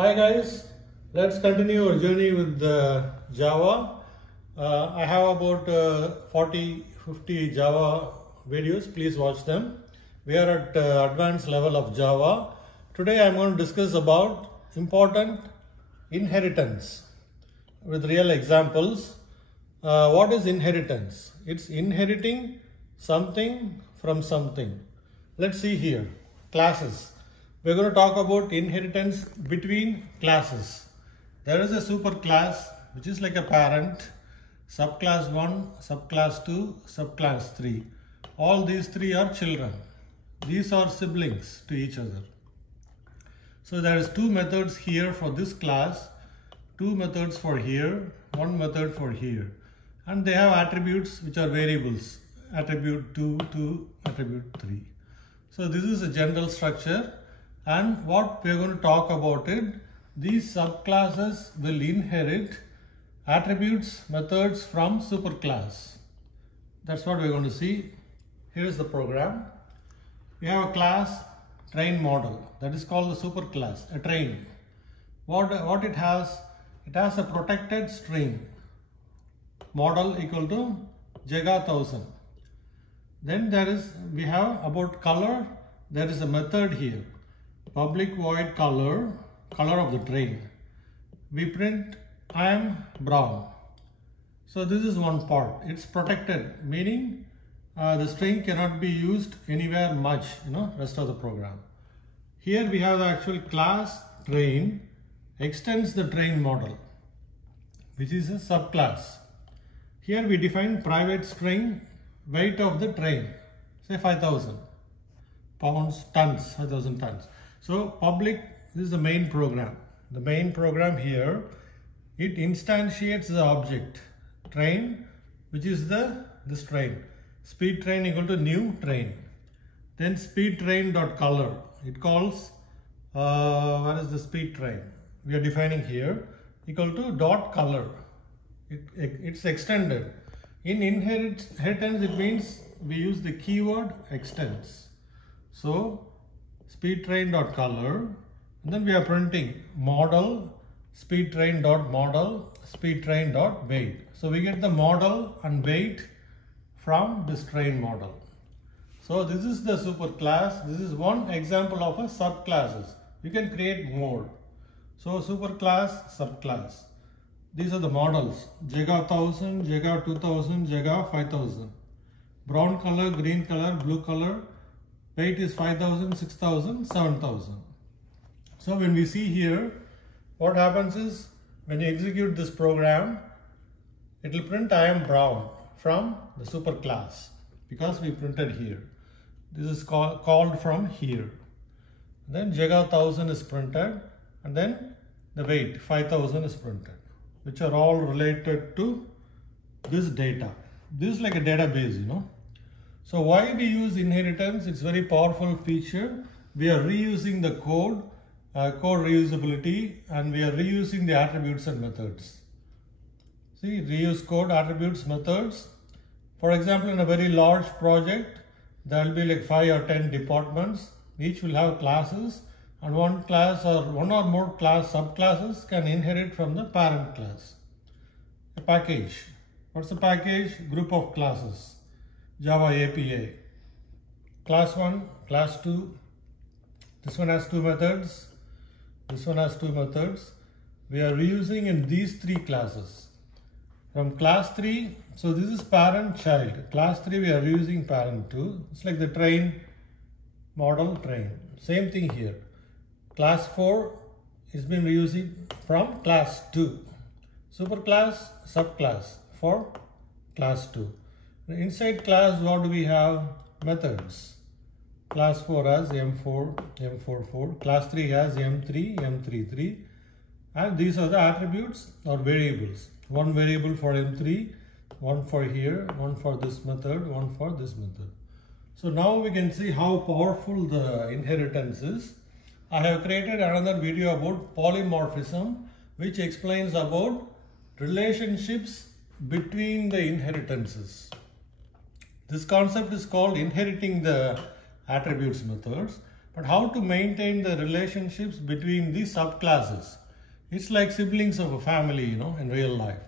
Hi guys, let's continue our journey with Java. I have about 40-50 Java videos. Please watch them. We are at advanced level of Java. Today I am going to discuss about important inheritance with real examples. What is inheritance? It's inheriting something from something. Let's see here. Classes. We're going to talk about inheritance between classes. There is a superclass which is like a parent, subclass 1, subclass 2, subclass 3. All these three are children. These are siblings to each other. So there is two methods here for this class, two methods for here, one method for here. And they have attributes which are variables, attribute 2 to attribute 3. So this is a general structure. And what we are going to talk about it, these subclasses will inherit attributes, methods from superclass. That's what we are going to see. Here is the program. We have a class train model that is called the superclass, a train. What it has a protected string model equal to Jaga 1000. Then we have about color, there is a method here. Public void color of the train. We print I am brown. So this is one part. It's protected, meaning the string cannot be used anywhere much, rest of the program. Here we have the actual class train extends the train model, which is a subclass. Here we define private string weight of the train, say 5,000 pounds, tons, 5,000 tons. So public, this is the main program. The main program here, it instantiates the object train, which is this train. Speed train equal to new train. Then speed train dot color. It calls what is the speed train? We are defining here equal to dot color. It's extended. In inheritance, it means we use the keyword extends. So speed train dot color, and then we are printing model speed train dot model speed train dot weight. So we get the model and weight from this train model. So this is the superclass. This is one example of a subclasses. You can create more. So superclass, subclass. These are the models: Jaga 1000, Jaga 2000, Jaga 5000. Brown color, green color, blue color. Weight is 5,000, 6,000, 7,000. So when we see here, what happens is when you execute this program, it will print I am brown from the superclass because we printed here. This is called from here. Then Jaga 1000 is printed, and then the weight 5,000 is printed, which are all related to this data. This is like a database, So why we use inheritance? It's a very powerful feature. We are reusing the code reusability, and we are reusing the attributes and methods. See, reuse code, attributes, methods. For example, in a very large project, there will be like 5 or 10 departments. Each will have classes, and one class or one or more subclasses can inherit from the parent class. A package. What's a package? Group of classes. Java API. Class 1, class 2. This one has 2 methods. This one has 2 methods. We are reusing in these 3 classes. From class 3, so this is parent child. Class 3 we are reusing parent 2. It's like the train model train. Same thing here. Class 4 is been reusing from class 2. Superclass, subclass for class 2. Inside class, what do we have? Methods. Class 4 has M4, M44. Class 3 has M3, M33. And these are the attributes or variables. One variable for M3, one for here, one for this method, one for this method. So now we can see how powerful the inheritance is. I have created another video about polymorphism, which explains about relationships between the inheritances. This concept is called inheriting the attributes methods. but how to maintain the relationships between these subclasses. It's like siblings of a family, in real life.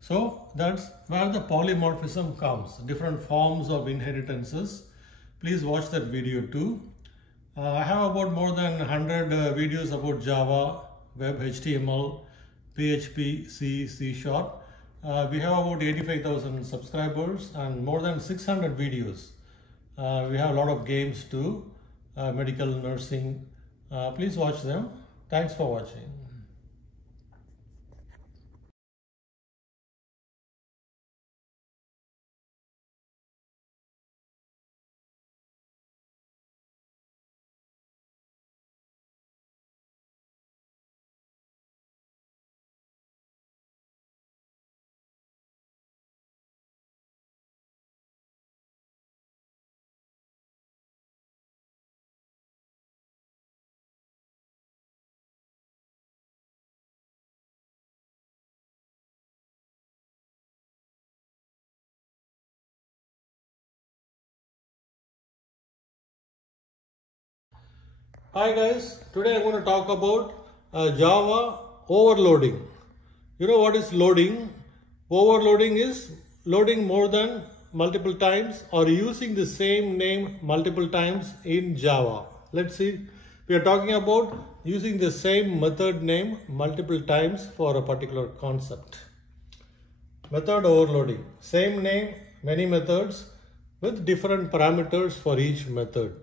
So that's where the polymorphism comes, different forms of inheritances. Please watch that video too. I have about more than 100 videos about Java, Web, HTML, PHP, C, C#. We have about 85,000 subscribers and more than 600 videos. We have a lot of games too, medical, nursing. Please watch them. Thanks for watching. Hi guys, today I'm going to talk about Java overloading. You know what is loading? Overloading is loading more than multiple times or using the same name multiple times in Java. Let's see, we are talking about using the same method name multiple times for a particular concept. Method overloading, same name, many methods with different parameters for each method.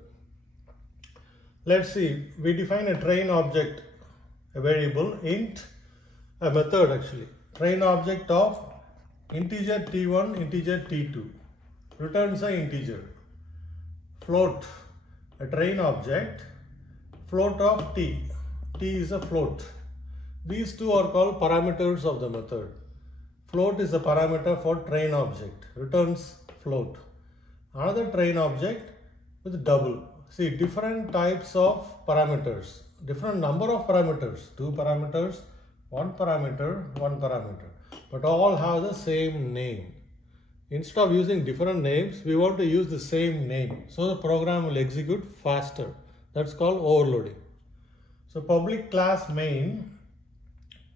Let's see, we define a train object, a variable, int, a method actually. Train object of integer t1, integer t2, returns an integer. Float, a train object, float of t, t is a float. These two are called parameters of the method. Float is a parameter for train object, returns float. Another train object with double. See, different types of parameters, different number of parameters, 2 parameters, 1 parameter, but all have the same name. Instead of using different names, we want to use the same name, so the program will execute faster. That's called overloading. So public class main,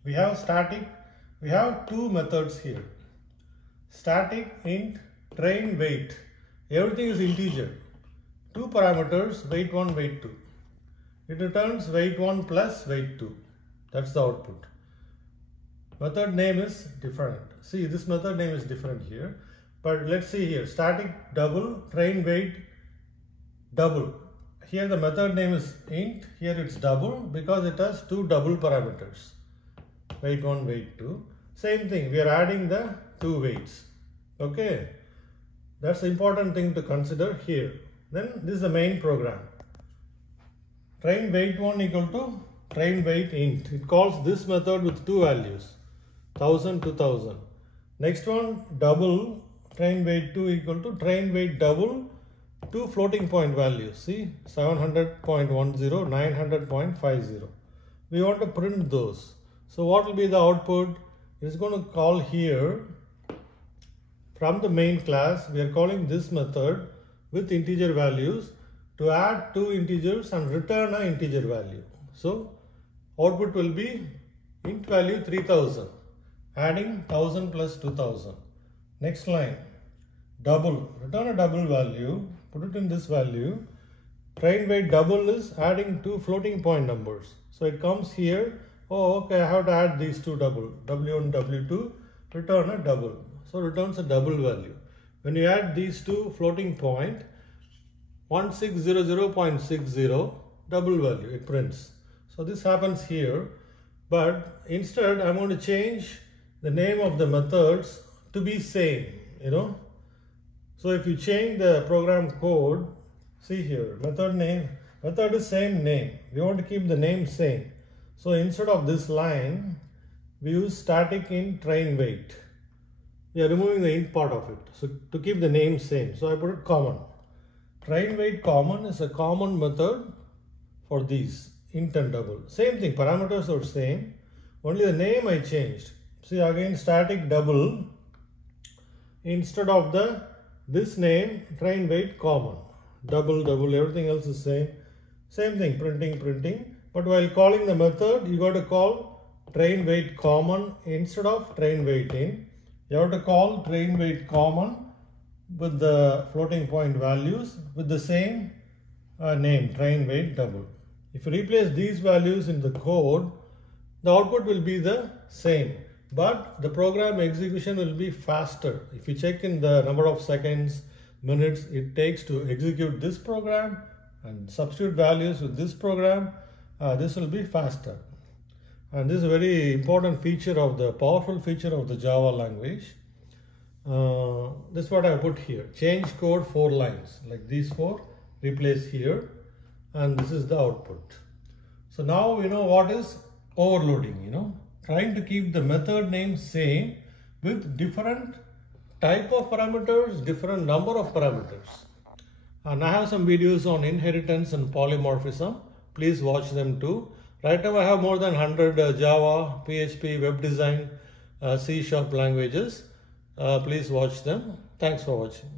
we have static, we have 2 methods here. Static int train weight, everything is integer. 2 parameters, weight 1, weight 2. It returns weight 1 plus weight 2. That's the output. Method name is different. See, this method name is different here. But let's see here, static double, train weight double. Here the method name is int, here it's double because it has 2 double parameters. Weight 1, weight 2. Same thing, we are adding the 2 weights. Okay, that's the important thing to consider here. Then this is the main program. Train weight 1 equal to train weight int. It calls this method with 2 values, 1000, 2000. Next one, double, train weight 2 equal to train weight double, 2 floating point values. See, 700.10, 900.50. We want to print those. So what will be the output? It's going to call here from the main class. We are calling this method with integer values to add 2 integers and return an integer value. So output will be int value 3000, adding 1000 plus 2000. Next line, double, return a double value, put it in this value. Train weight double is adding 2 floating point numbers. So it comes here, oh okay, I have to add these 2 double, w1, w2, return a double. So returns a double value. When you add these 2 floating point, 1600.60, double value, it prints. So this happens here, but instead I'm going to change the name of the methods to be same, So if you change the program code, see here, method name, method is same name. We want to keep the name same. So instead of this line, we use static int train weight. We are removing the int part of it, so to keep the name same. So I put it common. Train weight common is a common method for these int and double. Same thing, parameters are same, only the name I changed. See again, static double, instead of this name, train weight common. Double, everything else is same. Same thing, printing. But while calling the method, you got to call train weight common instead of train weight in. You have to call train weight common with the floating point values with the same name, train weight double. If you replace these values in the code, the output will be the same, but the program execution will be faster. If you check in the number of seconds, minutes it takes to execute this program and substitute values with this program, this will be faster. And this is a very important feature of the powerful feature of the Java language. This is what I put here. Change code 4 lines, like these 4, replace here, and this is the output. So now you know what is overloading, trying to keep the method name same with different type of parameters, different number of parameters. And I have some videos on inheritance and polymorphism. Please watch them too. Right now I have more than 100 Java, PHP, web design, C# languages. Please watch them. Thanks for watching.